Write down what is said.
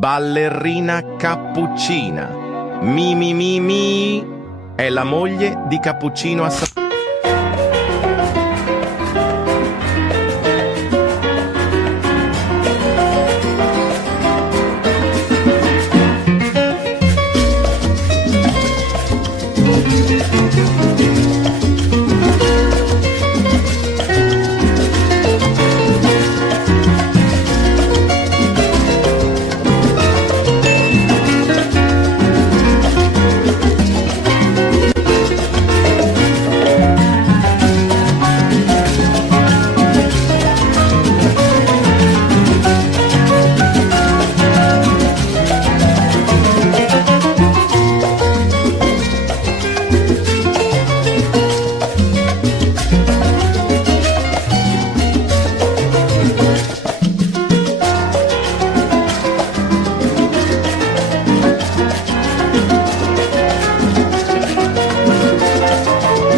Ballerina Cappuccina. Mi mi mi mi. È la moglie di Cappuccino assassino.